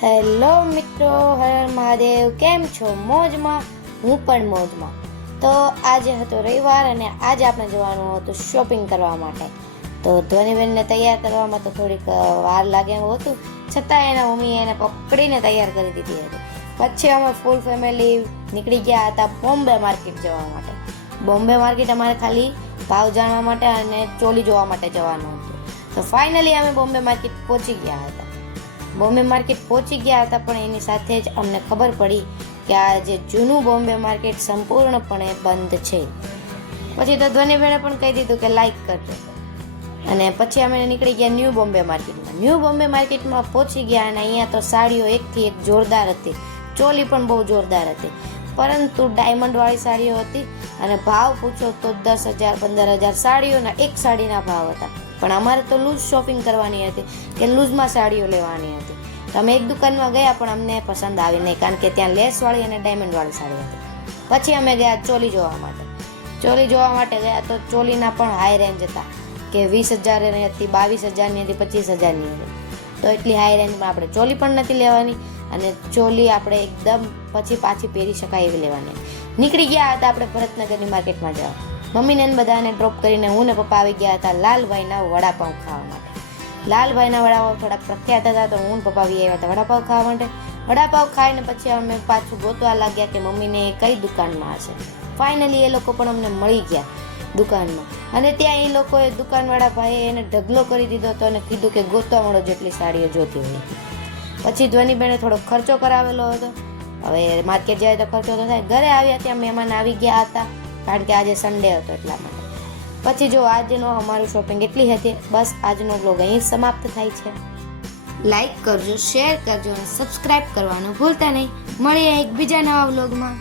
Hello મિત્રો, હર મહાદેવ. કેમ છો? મોજમાં? હું પણ મોજમાં. તો આજે હતો રવિવાર અને આજે આપણે જવાનું હતું શોપિંગ કરવા માટે. તો ધ્વનિબેનને તૈયાર કરવામાં તો થોડીક વાર લાગે એમ હતું, છતાં એના મમ્મીએ એને પકડીને તૈયાર કરી દીધી હતી. પછી અમે ફૂલ ફેમિલી નીકળી ગયા હતા બોમ્બે માર્કેટ જવા માટે. બોમ્બે માર્કેટ અમારે ખાલી ભાવ જાણવા માટે અને ચોલી જોવા માટે જવાનું હતું. તો ફાઇનલી અમે બોમ્બે માર્કેટ પહોંચી ગયા હતા. બોમ્બે માર્કેટ પહોંચી ગયા હતા, પણ એની સાથે જ અમને ખબર પડી કે આ જે જૂનું બોમ્બે માર્કેટ સંપૂર્ણપણે બંધ છે. પછી તો ધ્વનિબેને પણ કહી દીધું કે લાઈક કરજો, અને પછી અમે નીકળી ગયા ન્યૂ બોમ્બે માર્કેટમાં. ન્યૂ બોમ્બે માર્કેટમાં પહોંચી ગયા અને અહીંયા તો સાડીઓ એકથી એક જોરદાર હતી, ચોલી પણ બહુ જોરદાર હતી, પરંતુ ડાયમંડવાળી સાડીઓ હતી અને ભાવ પૂછો તો 10,000 15,000 સાડીઓના એક સાડીના ભાવ હતા. પણ અમારે તો લૂઝ શોપિંગ કરવાની હતી કે લૂઝમાં સાડીઓ લેવાની હતી. તો અમે એક દુકાનમાં ગયા, પણ અમને પસંદ આવી નહીં, કારણ કે ત્યાં લેસવાળી અને ડાયમંડવાળી સાડી હતી. પછી અમે ગયા ચોલી જોવા માટે. ચોલી જોવા માટે ગયા તો ચોલીના પણ હાઈ રેન્જ હતા કે 20,000ની હતી, 22,000ની હતી, 25,000ની હતી. તો એટલી હાઈ રેન્જમાં આપણે ચોલી પણ નથી લેવાની, અને ચોલી આપણે એકદમ પછી પાછી પહેરી શકાય એવી લેવાની. નીકળી ગયા હતા આપણે ભરતનગરની માર્કેટમાં જવા. મમ્મીને બધાને ડ્રોપ કરીને હું ને પપ્પા આવી ગયા હતા લાલભાઈના વડાપાઉં ખાવા માટે. લાલભાઈના વડાપાઉં થોડા પ્રખ્યાત હતા, તો હું પપ્પા આવી આવ્યા હતા વડાપાઉં ખાવા માટે. વડાપાઉં ખાઈને પછી અમે પાછું ગોતવા લાગ્યા કે મમ્મીને કઈ દુકાનમાં હશે. ફાઇનલી એ લોકો પણ અમને મળી ગયા દુકાનમાં, અને ત્યાં એ લોકોએ દુકાનવાળા ભાઈએ એને ઢગલો કરી દીધો હતો અને કીધું કે ગોતવા મળો જેટલી સાડીઓ જોતી હોય. પછી ધ્વનિબેને થોડો ખર્ચો કરાવેલો હતો. હવે માર્કેટ જાય તો ખર્ચો તો થાય. ઘરે આવ્યા ત્યાં મહેમાન આવી ગયા હતા, કારણ કે આજે સન્ડે હતો એટલા માટે. પછી જો આજનો અમારું શોપિંગ એટલી હતી. બસ આજનો બ્લોગ અહીં સમાપ્ત થાય છે. લાઈક કરજો, શેર કરજો અને સબસ્ક્રાઈબ કરવાનું ભૂલતા નહીં. મળીએ એક બીજા નવા બ્લોગમાં.